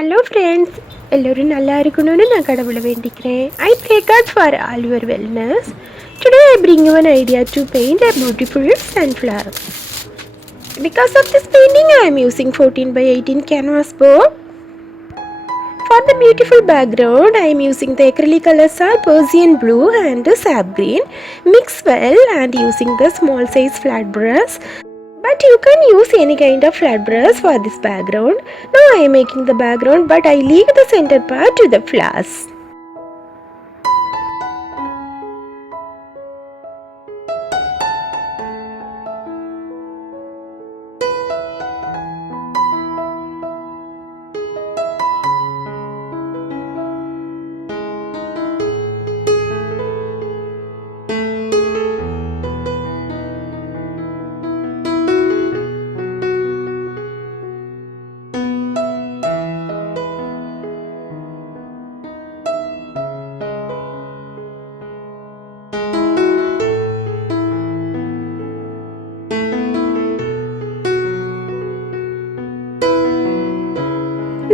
Hello friends, எல்லாரும் நல்லா இருக்கணும்னு நான் கடவுளை வேண்டிக்கிறேன். I pray God for all your wellness. Today I bring you an idea to paint a beautiful sunflower. Because of this painting I am using 14 by 18 canvas board. For the beautiful background I am using the acrylic colors are Prussian blue and sap green. Mix well and using the small size flat brush. But you can use any kind of flat brush for this background. Now I am making the background, but I leave the center part to the flowers.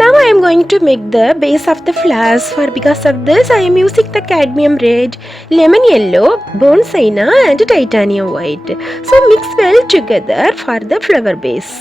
Now I am going to make the base of the flowers. For because of this I am using the cadmium red, lemon yellow, burnt sienna and titanium white. So mix well together for the flower base.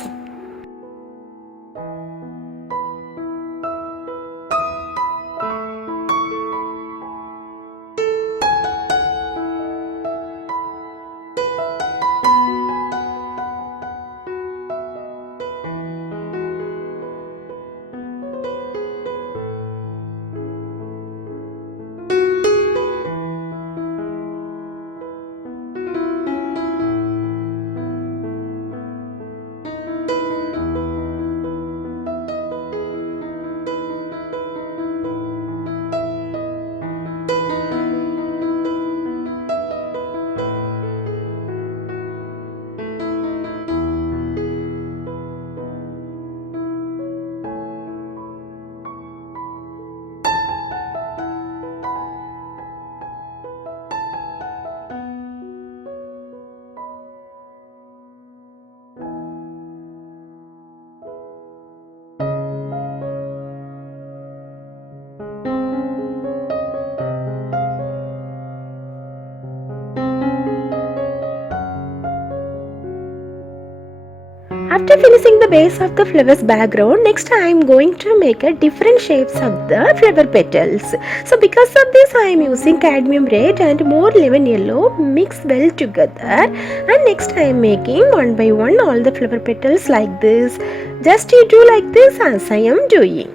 After finishing the base of the flowers background, next I am going to make a different shapes of the flower petals. So because of this I am using cadmium red and more lemon yellow, mix well together, and next I am making one by one all the flower petals like this. Just you do like this as I am doing.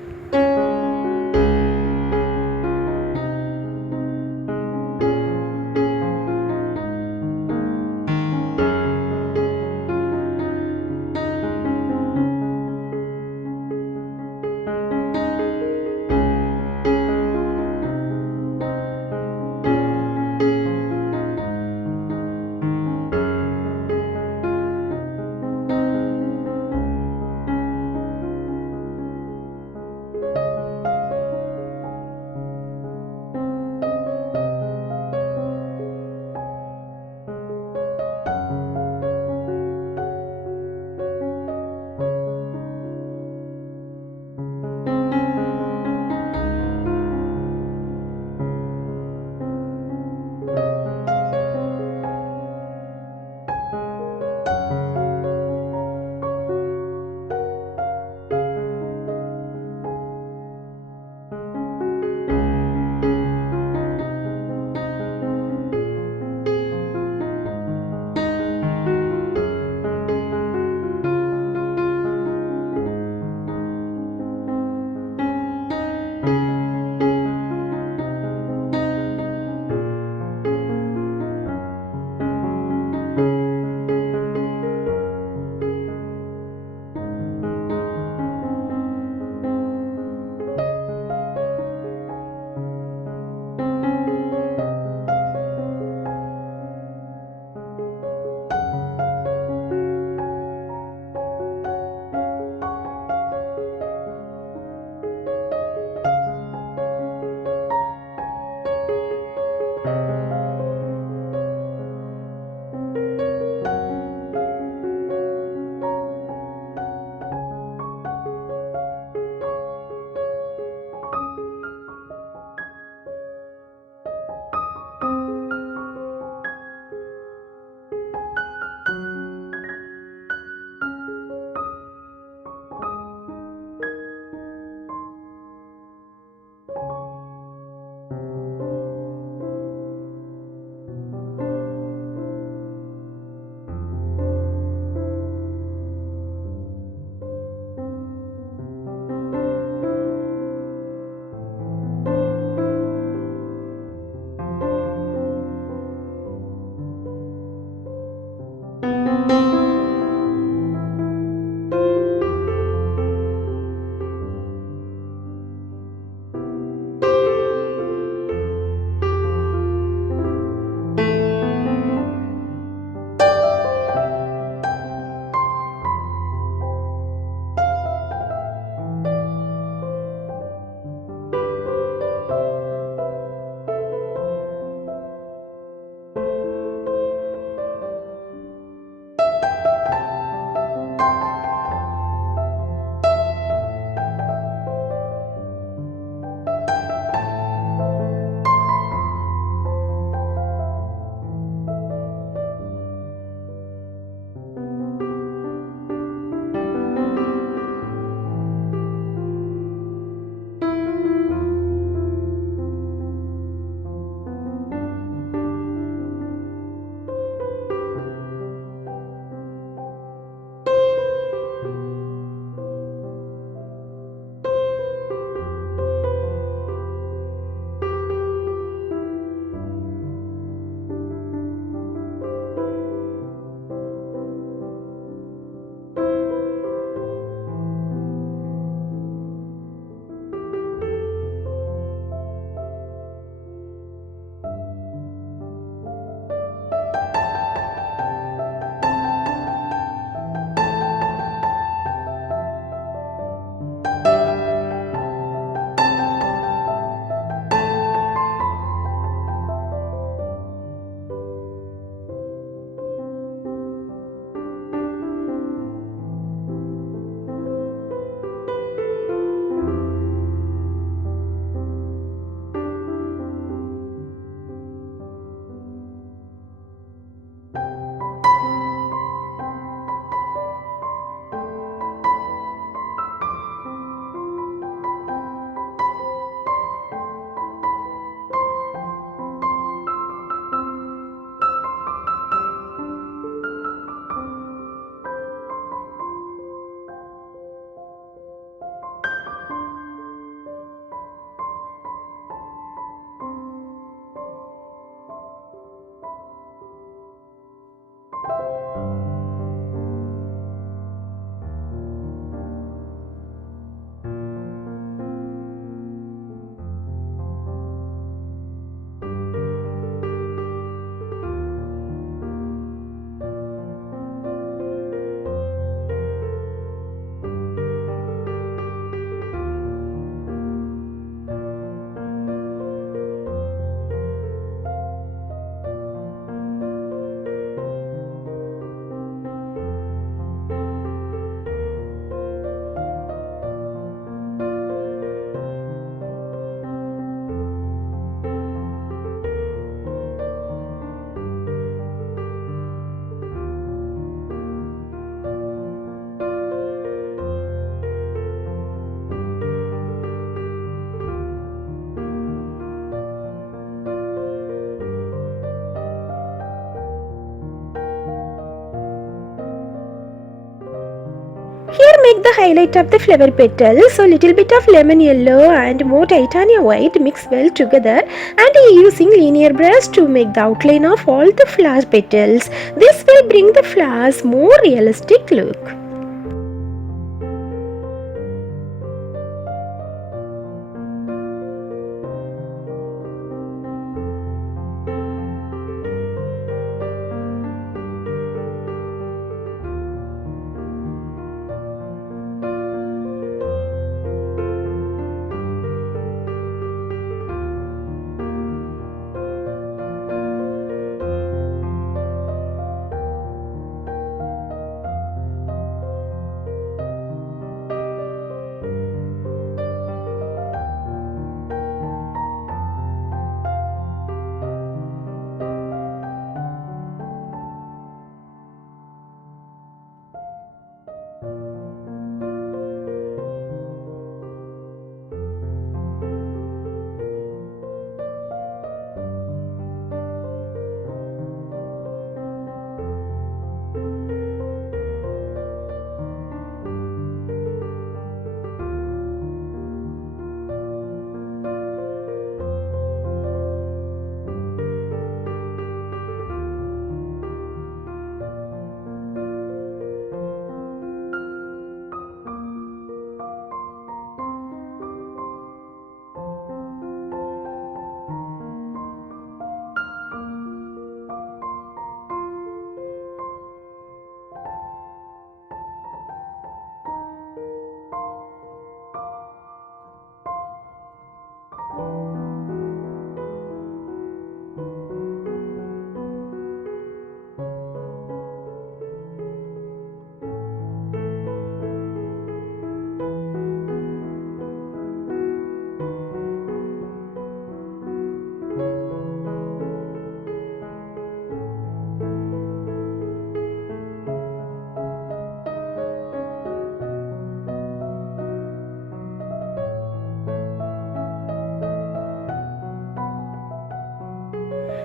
Here make the highlight of the flower petal. So little bit of lemon yellow and more titania white mix well together, and using linear brush to make the outline of all the flower petals. This will bring the flowers more realistic look.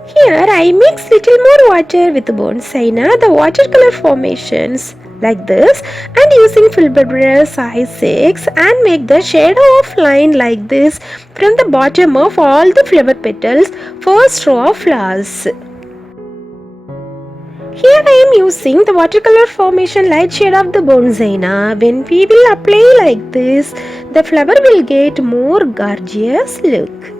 Here I mix little more water with bone Sienna, the watercolor formations like this, and using Filbert Brush size 6 and make the shadow of line like this from the bottom of all the flower petals, first row of flowers. Here I am using the watercolor formation light shade of the bone Sienna. When we will apply like this, the flower will get more gorgeous look.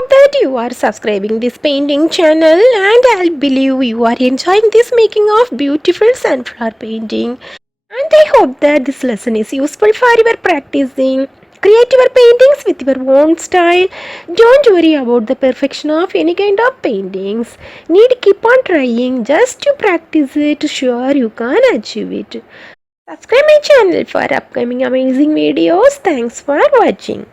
hope that you are subscribing this painting channel, and I believe you are enjoying this making of beautiful sunflower painting. And I hope that this lesson is useful for your practicing. Create your paintings with your own style. Don't worry about the perfection of any kind of paintings. Need keep on trying just to practice it. Sure you can achieve it. Subscribe my channel for upcoming amazing videos. Thanks for watching.